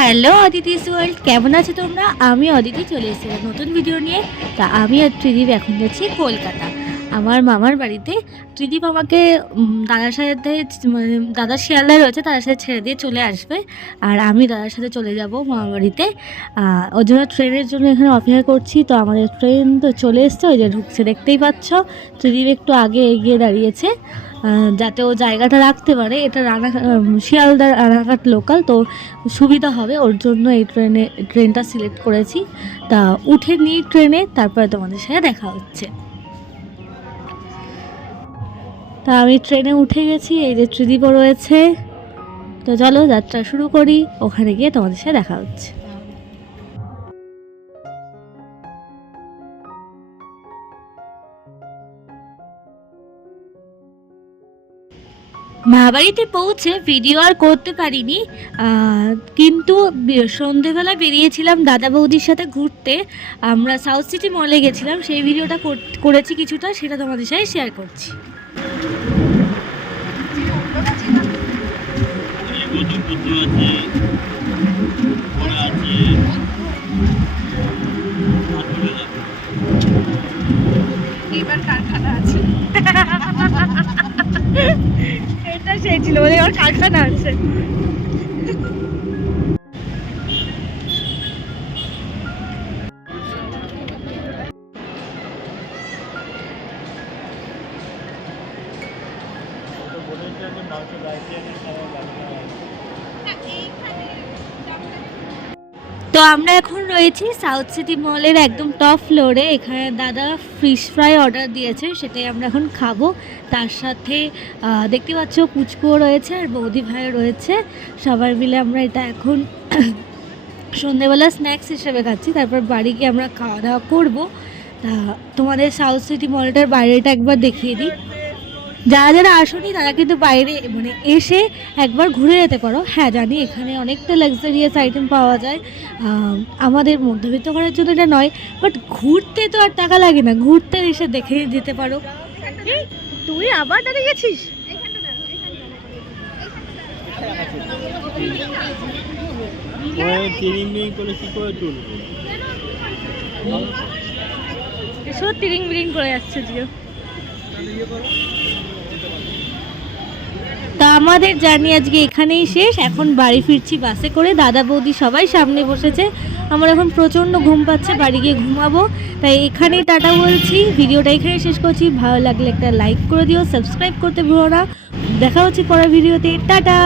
Hello Aditi's world, কেমন আছো তোমরা? আমি অদিতি চলে এসেছি নতুন ভিডিও নিয়ে। তা আমি আর ত্রিদীপ এখন যাচ্ছি কলকাতা আমার মামার বাড়িতে। ত্রিদীপ আমাকে দাদার সাথে মানে দাদার শিয়ালদায় রয়েছে, তার সাথে ছেড়ে দিয়ে চলে আসবে, আর আমি দাদার সাথে চলে যাব মামার বাড়িতে। ওর জন্য ট্রেনের জন্য এখানে অপেক্ষা করছি। তো আমাদের ট্রেন তো চলে এসছে, ওই যে ঢুকছে, দেখতেই পাচ্ছ। ত্রিদীপ একটু আগে এগিয়ে দাঁড়িয়েছে যাতে ও জায়গাটা রাখতে পারে। এটা শিয়ালদার রানাঘাট লোকাল, তো সুবিধা হবে ওর জন্য এই ট্রেনটা সিলেক্ট করেছি। তা উঠে নিই ট্রেনে, তারপরে তোমাদের সাথে দেখা হচ্ছে। তা আমি ট্রেনে উঠে গেছি, এই যে ত্রিদীপও রয়েছে। তো চলো যাত্রা শুরু করি, ওখানে গিয়ে তোমাদের সাথে দেখা হচ্ছে। মা বাড়িতে পৌঁছে ভিডিও আর করতে পারিনি, কিন্তু সন্ধেবেলা বেরিয়েছিলাম দাদা বৌদির সাথে ঘুরতে। আমরা সাউথ সিটি মলে গেছিলাম, সেই ভিডিওটা করেছি কিছুটা, সেটা তোমাদের সাথে শেয়ার করছি। এবার কারখানা আছে। এটা সেই ছিল বলে আমার কারখানা আছে। তো আমরা এখন রয়েছি সাউথ সিটি মলের একদম টপ ফ্লোরে। এখানে দাদা ফিশ ফ্রাই অর্ডার দিয়েছে, সেটাই আমরা এখন খাবো। তার সাথে দেখতে পাচ্ছ পুচকুও রয়েছে আর বৌদি ভাইও রয়েছে। সবাই মিলে আমরা এটা এখন সন্ধেবেলা স্ন্যাক্স হিসেবে খাচ্ছি, তারপর বাড়ি গিয়ে আমরা খাওয়া দাওয়া করবো। তা তোমাদের সাউথ সিটি মলটার বাইরেটা একবার দেখিয়ে দিই। যারা যারা আসনি তারা কিন্তু বাইরে মানে এসে একবার ঘুরে যেতে পারো। হ্যাঁ জানি এখানে অনেকটা লাক্সারিয়াস আইটেম পাওয়া যায়, আমাদের মধ্যবিত্ত করার জন্য এটা নয়, বাট ঘুরতে তো আর টাকা লাগে না, ঘুরতে এসে দেখে যেতে পারো। তুই আবার দাঁড়িয়ে গেছিস? তিরিং বিরিং করে যাচ্ছে জিও। তা আমাদের জার্নি আজকে এখানেই শেষ। এখন বাড়ি ফিরছি বাসে করে, দাদা বৌদি সবাই সামনে বসেছে। আমার এখন প্রচণ্ড ঘুম পাচ্ছে, বাড়ি গিয়ে ঘুমাবো। তাই এখানেই টাটা বলছি, ভিডিওটা এখানে শেষ করছি। ভালো লাগলে একটা লাইক করে দিও, সাবস্ক্রাইব করতে ভুলো না। দেখা হচ্ছে পরের ভিডিওতে, টাটা।